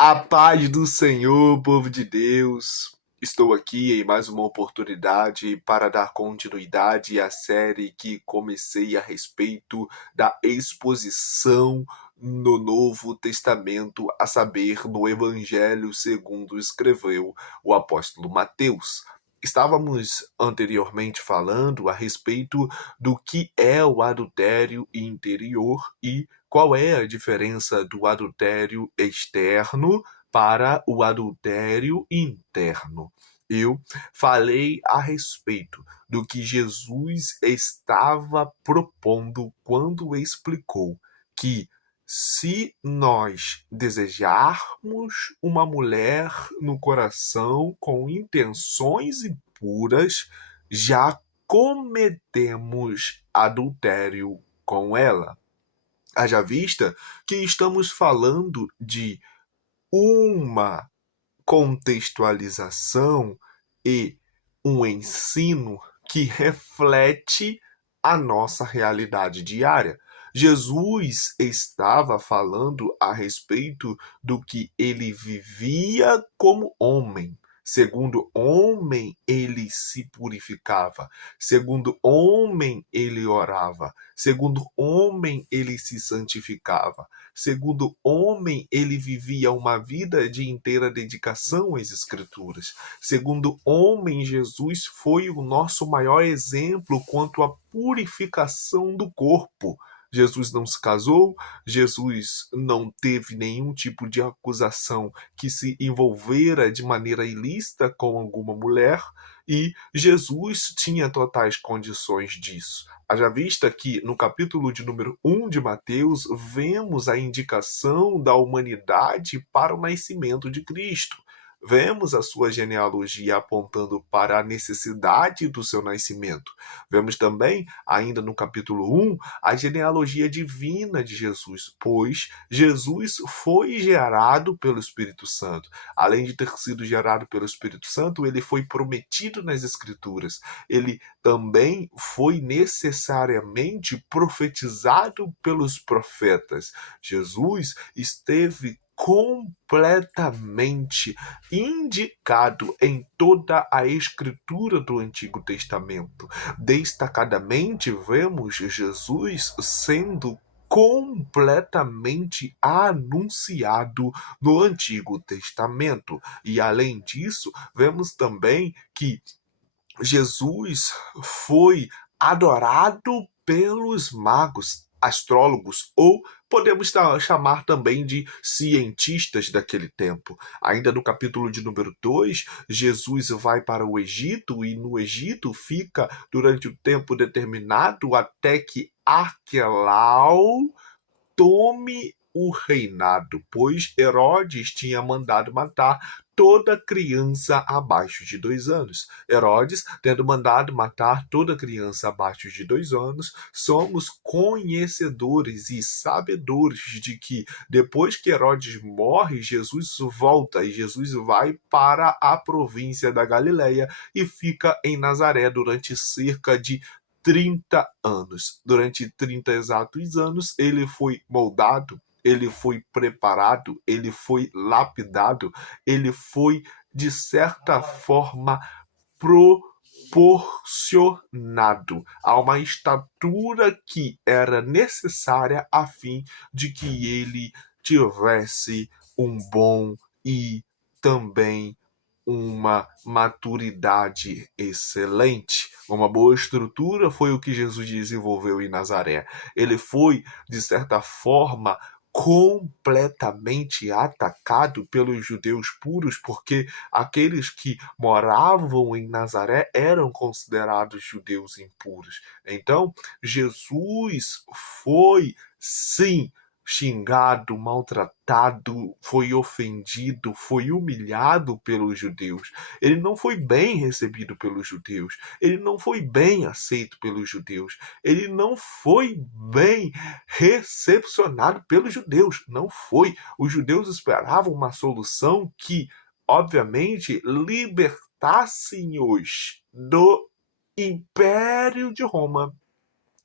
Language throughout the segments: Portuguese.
A paz do Senhor, povo de Deus. Estou aqui em mais uma oportunidade para dar continuidade à série que comecei a respeito da exposição no Novo Testamento, a saber, no Evangelho segundo escreveu o apóstolo Mateus. Estávamos anteriormente falando a respeito do que é o adultério interior e qual é a diferença do adultério externo para o adultério interno. Eu falei a respeito do que Jesus estava propondo quando explicou que se nós desejarmos uma mulher no coração com intenções impuras, já cometemos adultério com ela. Haja vista que estamos falando de uma contextualização e um ensino que reflete a nossa realidade diária. Jesus estava falando a respeito do que ele vivia como homem. Segundo homem, ele se purificava. Segundo homem, ele orava. Segundo homem, ele se santificava. Segundo homem, ele vivia uma vida de inteira dedicação às Escrituras. Segundo homem, Jesus foi o nosso maior exemplo quanto à purificação do corpo. Jesus não se casou, Jesus não teve nenhum tipo de acusação que se envolvera de maneira ilícita com alguma mulher, e Jesus tinha totais condições disso. Haja vista que no capítulo de número 1 de Mateus, vemos a indicação da humanidade para o nascimento de Cristo. Vemos a sua genealogia apontando para a necessidade do seu nascimento. Vemos também, ainda no capítulo 1, a genealogia divina de Jesus, pois Jesus foi gerado pelo Espírito Santo. Além de ter sido gerado pelo Espírito Santo, ele foi prometido nas Escrituras. Ele também foi necessariamente profetizado pelos profetas. Jesus esteve completamente indicado em toda a escritura do Antigo Testamento. Destacadamente, vemos Jesus sendo completamente anunciado no Antigo Testamento. E além disso, vemos também que Jesus foi adorado pelos magos, astrólogos, ou podemos chamar também de cientistas daquele tempo. Ainda no capítulo de número 2, Jesus vai para o Egito e no Egito fica durante o tempo determinado até que Arquelau tome o reinado, pois Herodes tinha mandado matar toda criança abaixo de 2 anos. Herodes, tendo mandado matar toda criança abaixo de 2 anos, somos conhecedores e sabedores de que depois que Herodes morre, Jesus volta e Jesus vai para a província da Galileia e fica em Nazaré durante cerca de 30 anos. Durante 30 exatos anos, ele foi moldado, ele foi preparado, ele foi lapidado, ele foi, de certa forma, proporcionado a uma estatura que era necessária a fim de que ele tivesse um bom e também uma maturidade excelente. Uma boa estrutura foi o que Jesus desenvolveu em Nazaré. Ele foi, de certa forma, completamente atacado pelos judeus puros, porque aqueles que moravam em Nazaré eram considerados judeus impuros. Então, Jesus foi, sim, xingado, maltratado, foi ofendido, foi humilhado pelos judeus. Ele não foi bem recebido pelos judeus. Ele não foi bem aceito pelos judeus. Ele não foi bem recepcionado pelos judeus. Não foi. Os judeus esperavam uma solução que, obviamente, libertasse-os do Império de Roma.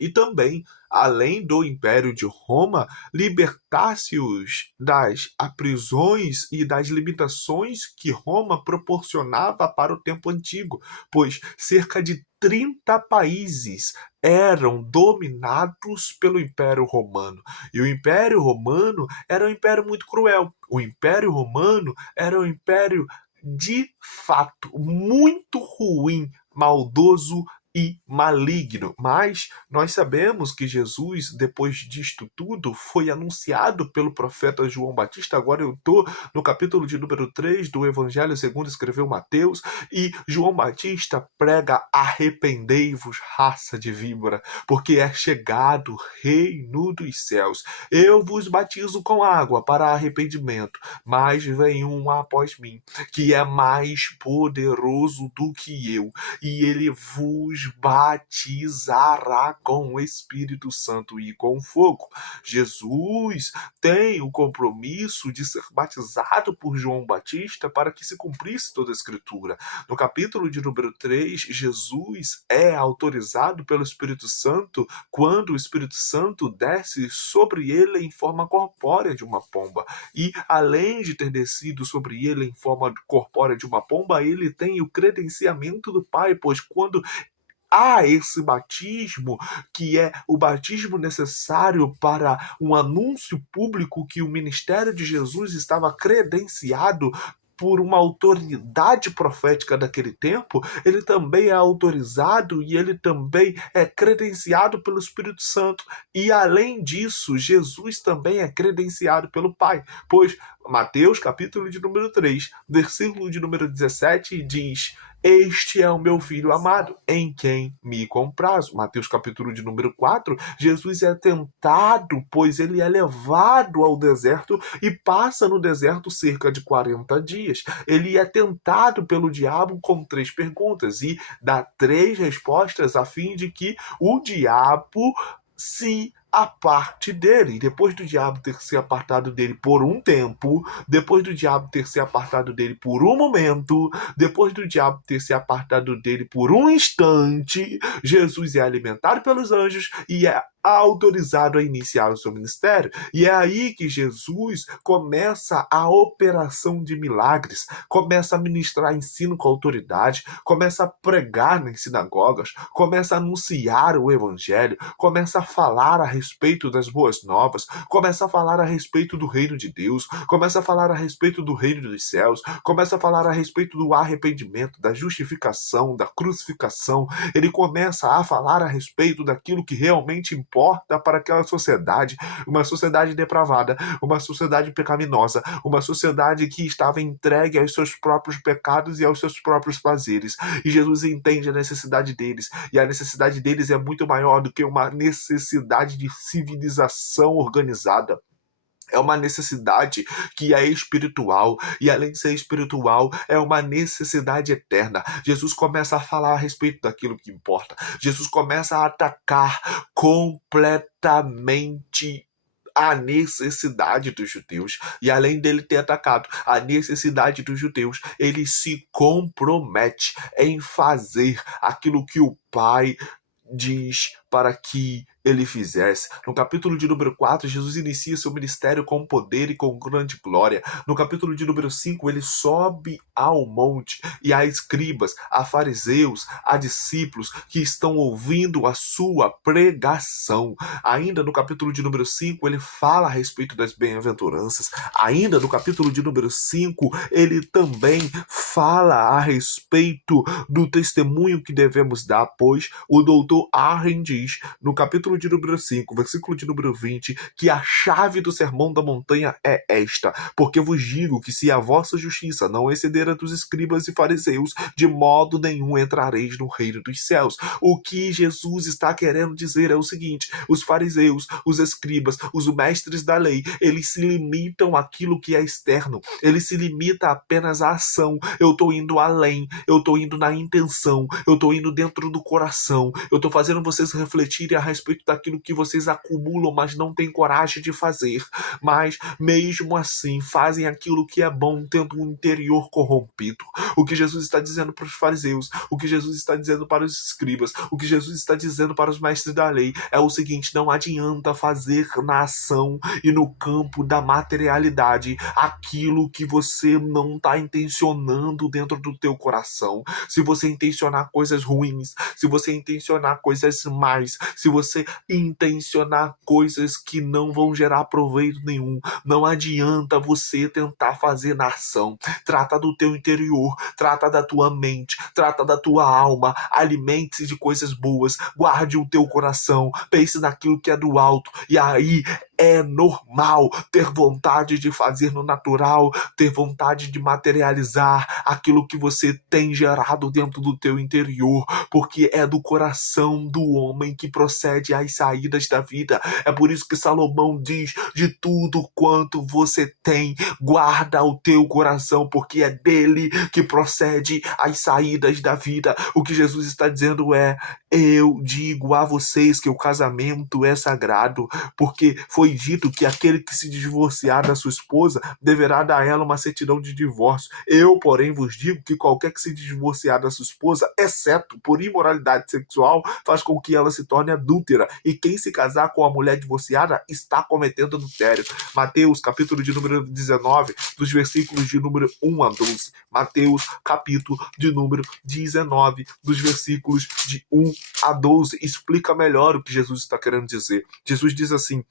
e também, além do Império de Roma, libertasse-os das prisões e das limitações que Roma proporcionava para o tempo antigo, pois cerca de 30 países eram dominados pelo Império Romano. E o Império Romano era um império muito cruel. O Império Romano era um império de fato muito ruim, maldoso e maligno. Mas nós sabemos que Jesus, depois disto tudo, foi anunciado pelo profeta João Batista. Agora eu estou no capítulo de número 3 do Evangelho segundo escreveu Mateus, e João Batista prega: arrependei-vos, raça de víbora, porque é chegado o reino dos céus. Eu vos batizo com água para arrependimento, mas vem um após mim, que é mais poderoso do que eu, e ele vos batizará com o Espírito Santo e com fogo. Jesus tem o compromisso de ser batizado por João Batista para que se cumprisse toda a Escritura. No capítulo de número 3, Jesus é autorizado pelo Espírito Santo quando o Espírito Santo desce sobre ele em forma corpórea de uma pomba. E além de ter descido sobre ele em forma corpórea de uma pomba, ele tem o credenciamento do Pai, pois quando há esse batismo, que é o batismo necessário para um anúncio público que o ministério de Jesus estava credenciado por uma autoridade profética daquele tempo, ele também é autorizado e ele também é credenciado pelo Espírito Santo. E além disso, Jesus também é credenciado pelo Pai, pois Mateus, capítulo de número 3, versículo de número 17, diz: este é o meu filho amado, em quem me comprazo. Mateus capítulo de número 4, Jesus é tentado, pois ele é levado ao deserto e passa no deserto cerca de 40 dias. Ele é tentado pelo diabo com 3 perguntas e dá 3 respostas a fim de que o diabo se aparte dele. E depois do diabo ter se apartado dele por um tempo, depois do diabo ter se apartado dele por um momento, depois do diabo ter se apartado dele por um instante, Jesus é alimentado pelos anjos e é autorizado a iniciar o seu ministério. E é aí que Jesus começa a operação de milagres, começa a ministrar ensino com autoridade, começa a pregar nas sinagogas, começa a anunciar o evangelho, começa a falar a respeito das boas novas, começa a falar a respeito do reino de Deus, começa a falar a respeito do reino dos céus, começa a falar a respeito do arrependimento, da justificação, da crucificação. Ele começa a falar a respeito daquilo que realmente importa para aquela sociedade, uma sociedade depravada, uma sociedade pecaminosa, uma sociedade que estava entregue aos seus próprios pecados e aos seus próprios prazeres. E Jesus entende a necessidade deles, e a necessidade deles é muito maior do que uma necessidade de civilização organizada. É uma necessidade que é espiritual, e além de ser espiritual, é uma necessidade eterna. Jesus começa a falar a respeito daquilo que importa. Jesus começa a atacar completamente a necessidade dos judeus. E além dele ter atacado a necessidade dos judeus, ele se compromete em fazer aquilo que o Pai diz para que ele fizesse. No capítulo de número 4, Jesus inicia seu ministério com poder e com grande glória. No capítulo de número 5, ele sobe ao monte e há escribas, há fariseus, há discípulos que estão ouvindo a sua pregação. Ainda no capítulo de número 5, ele fala a respeito das bem-aventuranças. Ainda no capítulo de número 5, ele também fala a respeito do testemunho que devemos dar, pois o doutor Arren diz, no capítulo de número 5, versículo de número 20, que a chave do sermão da montanha é esta: porque vos digo que se a vossa justiça não exceder a dos escribas e fariseus, de modo nenhum entrareis no reino dos céus. O que Jesus está querendo dizer é o seguinte: os fariseus, os escribas, os mestres da lei, eles se limitam àquilo que é externo, eles se limitam apenas à ação. Eu estou indo além, eu estou indo na intenção, eu estou indo dentro do coração, eu estou fazendo vocês refletirem a respeito respeito daquilo que vocês acumulam, mas não têm coragem de fazer. Mas, mesmo assim, fazem aquilo que é bom, tendo um interior corrompido. O que Jesus está dizendo para os fariseus, o que Jesus está dizendo para os escribas, o que Jesus está dizendo para os mestres da lei é o seguinte: não adianta fazer na ação e no campo da materialidade aquilo que você não está intencionando dentro do teu coração. Se você intencionar coisas ruins, se você intencionar coisas mais, se você intencionar coisas que não vão gerar proveito nenhum, não adianta você tentar fazer na ação. Trata do teu interior, trata da tua mente, trata da tua alma, alimente-se de coisas boas, guarde o teu coração, pense naquilo que é do alto, e aí é normal ter vontade de fazer no natural, ter vontade de materializar aquilo que você tem gerado dentro do teu interior, porque é do coração do homem que procede as saídas da vida. É por isso que Salomão diz: de tudo quanto você tem, guarda o teu coração, porque é dele que procede as saídas da vida. O que Jesus está dizendo é: eu digo a vocês que o casamento é sagrado, porque foi dito que aquele que se divorciar da sua esposa deverá dar a ela uma certidão de divórcio. Eu, porém, vos digo que qualquer que se divorciar da sua esposa, exceto por imoralidade sexual, faz com que ela se torne adúltera. E quem se casar com a mulher divorciada está cometendo adultério. Mateus, capítulo de número 19, dos versículos de número 1 a 12. Mateus, capítulo de número 19, dos versículos de 1 a 12. Explica melhor o que Jesus está querendo dizer. Jesus diz assim: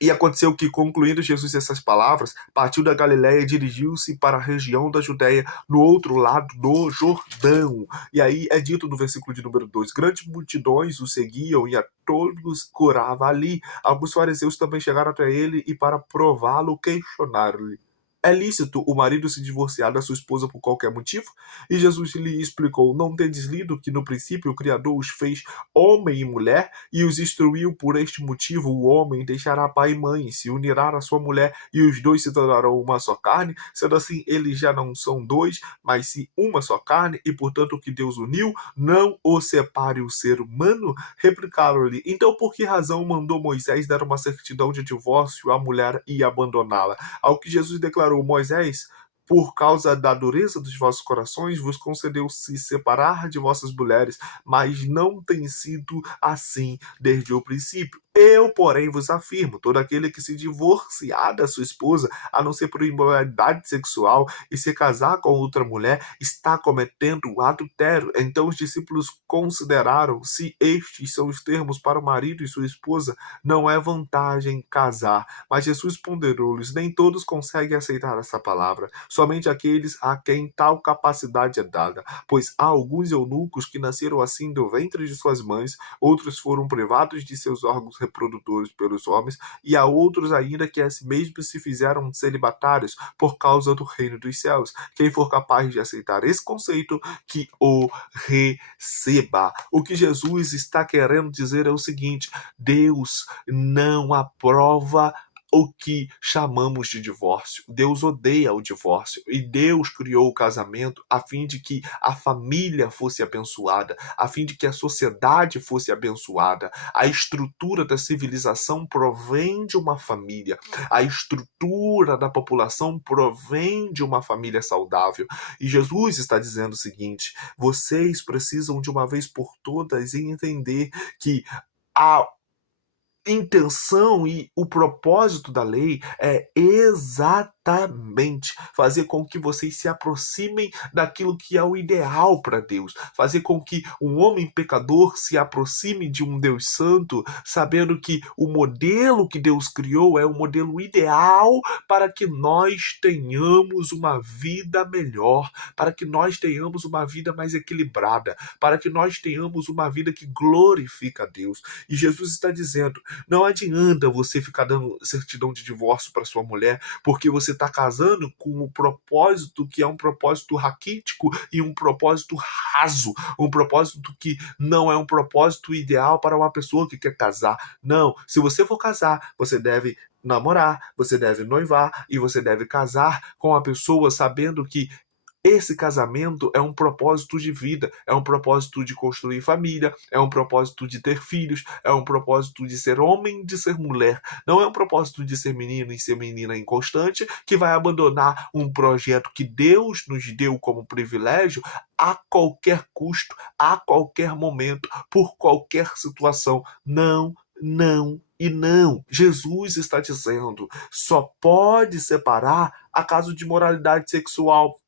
e aconteceu que, concluindo Jesus essas palavras, partiu da Galiléia e dirigiu-se para a região da Judéia, no outro lado do Jordão. E aí é dito no versículo de número 2: grandes multidões o seguiam e a todos curava ali. Alguns fariseus também chegaram até ele e, para prová-lo, questionaram-lhe: é lícito o marido se divorciar da sua esposa por qualquer motivo? E Jesus lhe explicou: não tendes lido que no princípio o Criador os fez homem e mulher, e os instruiu por este motivo: o homem deixará pai e mãe, se unirá à sua mulher, e os dois se tornarão uma só carne. Sendo assim, eles já não são dois, mas sim uma só carne, e portanto o que Deus uniu, não o separe o ser humano. Replicaram-lhe: então por que razão mandou Moisés dar uma certidão de divórcio à mulher e abandoná-la? Ao que Jesus declarou: Moisés, por causa da dureza dos vossos corações, vos concedeu se separar de vossas mulheres, mas não tem sido assim desde o princípio. Eu, porém, vos afirmo: todo aquele que se divorciar da sua esposa, a não ser por imoralidade sexual, e se casar com outra mulher, está cometendo o adultério. Então os discípulos consideraram: se estes são os termos para o marido e sua esposa, não é vantagem casar. Mas Jesus ponderou-lhes: nem todos conseguem aceitar essa palavra, somente aqueles a quem tal capacidade é dada. Pois há alguns eunucos que nasceram assim do ventre de suas mães, outros foram privados de seus órgãos reprodutores pelos homens, e há outros ainda que a si mesmos se fizeram celibatários por causa do reino dos céus. Quem for capaz de aceitar esse conceito, que o receba. O que Jesus está querendo dizer é o seguinte: Deus não aprova o que chamamos de divórcio. Deus odeia o divórcio, e Deus criou o casamento a fim de que a família fosse abençoada, a fim de que a sociedade fosse abençoada. A estrutura da civilização provém de uma família, a estrutura da população provém de uma família saudável. E Jesus está dizendo o seguinte: vocês precisam de uma vez por todas entender que a intenção e o propósito da lei é exatamente fazer com que vocês se aproximem daquilo que é o ideal para Deus, fazer com que um homem pecador se aproxime de um Deus santo, sabendo que o modelo que Deus criou é o modelo ideal para que nós tenhamos uma vida melhor, para que nós tenhamos uma vida mais equilibrada, para que nós tenhamos uma vida que glorifica a Deus. E Jesus está dizendo: não adianta você ficar dando certidão de divórcio para sua mulher, porque você está casando com um propósito que é um propósito raquítico e um propósito raso, um propósito que não é um propósito ideal para uma pessoa que quer casar. Não, se você for casar, você deve namorar, você deve noivar e você deve casar com a pessoa sabendo que esse casamento é um propósito de vida, é um propósito de construir família, é um propósito de ter filhos, é um propósito de ser homem, de ser mulher. Não é um propósito de ser menino e ser menina inconstante que vai abandonar um projeto que Deus nos deu como privilégio a qualquer custo, a qualquer momento, por qualquer situação. Não, não e não. Jesus está dizendo, só pode separar a caso de moralidade sexual.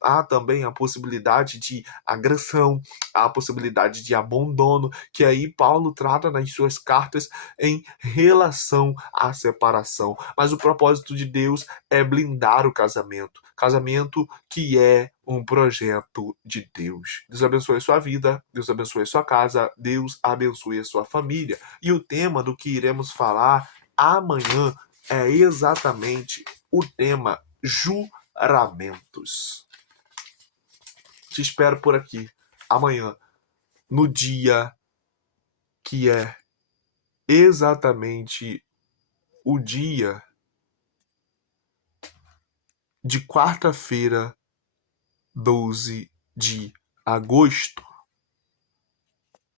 Há também a possibilidade de agressão, há a possibilidade de abandono, que aí Paulo trata nas suas cartas em relação à separação. Mas o propósito de Deus é blindar o casamento. Casamento que é um projeto de Deus. Deus abençoe a sua vida, Deus abençoe a sua casa, Deus abençoe a sua família. E o tema do que iremos falar amanhã é exatamente o tema juramentos. Te espero por aqui amanhã, no dia que é exatamente o dia de quarta-feira, 12 de agosto.